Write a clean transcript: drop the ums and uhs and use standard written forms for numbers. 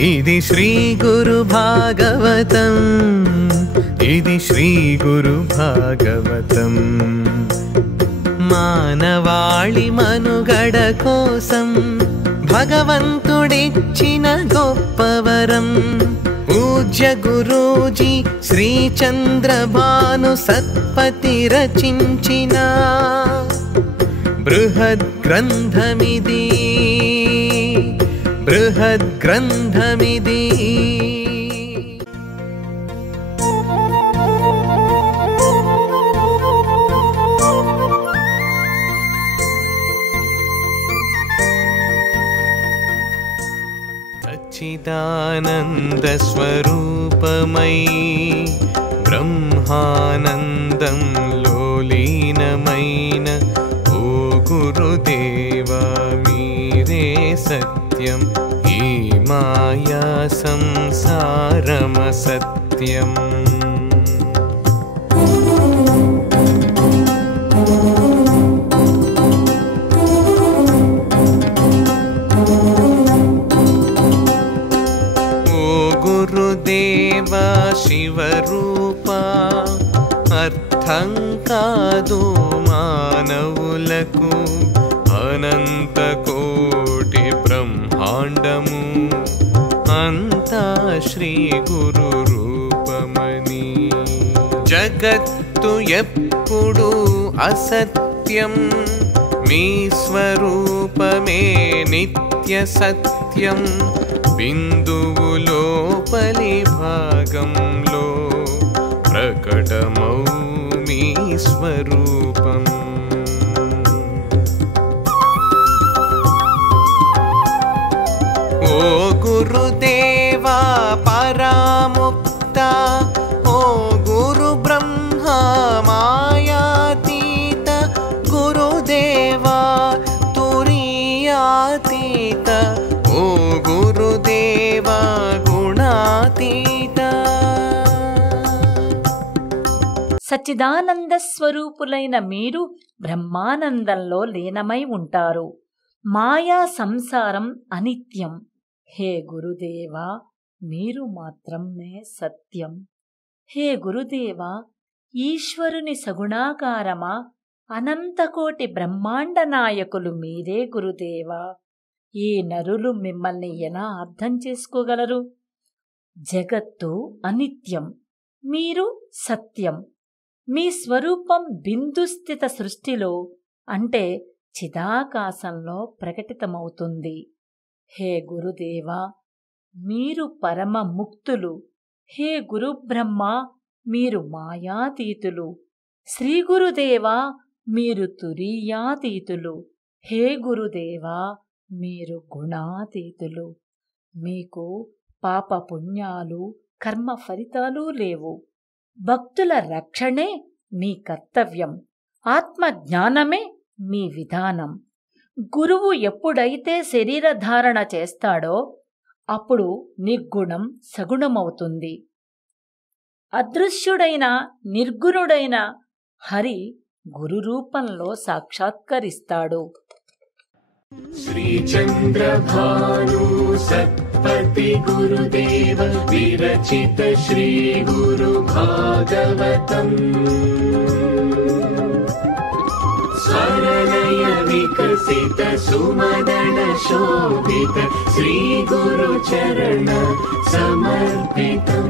ఇది శ్రీ గురు భాగవతం, ఇది శ్రీ గురు భాగవతం. మానవాళి మనుగడ కోసం భగవంతుడిచ్చిన గొప్పవరం. పూజ్య గురూజీ శ్రీ చంద్రభాను సత్పతి రచించిన బృహద్ గ్రంథమిది, బృహద్ గ్రంథమిది. సచ్చిదానంద స్వరూపమై బ్రహ్మానందం లోలీనమైన ఓ గురుదేవా మీరే సత్యం, ఈ మాయా సంసారమ సత్యం. గురుదేవా శివరూపా అర్థం కాదు మానవులకు, అనంత కోటి బ్రహ్మాండము అంతా శ్రీ గురు రూపమని. జగత్తు ఎప్పుడు అసత్యం, మీ స్వరూపమే నిత్య సత్యం. బిందువు లోపలి భాగంలో ప్రకటమౌ మీ స్వరూపం. ఓ గురుదేవా పరాముక్త, ఓ గురు బ్రహ్మ మాయాతీత, గురుదేవా తురీయాతీత, ఓ గురుదేవా గుణాతీత. సచ్చిదానంద స్వరూపులైన మీరు బ్రహ్మానందంలో లీనమై ఉంటారు. మాయా సంసారం అనిత్యం. హే గురుదేవా మీరు మాత్రమే సత్యం. హే గురుదేవా ఈశ్వరుని సగుణాకారమా, అనంతకోటి బ్రహ్మాండ నాయకులు మీరే గురుదేవా. ఈ నరులు మిమ్మల్ని ఎలా అర్థం చేసుకోగలరు? జగత్తు అనిత్యం, మీరు సత్యం. మీ స్వరూపం బిందుస్థిత సృష్టిలో అంటే చిదాకాశంలో ప్రకటితమవుతుంది. హే గురుదేవా మీరు పరమ ముక్తులు. హే గురుబ్రహ్మ మీరు మాయాతీతులు. శ్రీ గురుదేవా మీరు తురీయాతీతులు. హే గురుదేవా మీరు గుణాతీతులు. మీకు పాప పుణ్యాలు కర్మ ఫలితాలు లేవు. భక్తుల రక్షణే మీ కర్తవ్యం. ఆత్మజ్ఞానమే మీ విధానం. గురువు ఎప్పుడైతే శరీరధారణ చేస్తాడో అప్పుడు నిర్గుణం సగుణమవుతుంది. అదృశ్యుడైన నిర్గుణుడైన హరి గురు రూపంలో సాక్షాత్కరిస్తాడు. శ్రీ చంద్రభాను సత్పతి గురుదేవ విరచిత శ్రీ గురు భాగవతం. స్వరలయ వికసిత సుమదన శోభిత శ్రీ గురు చరణ సమర్పితం.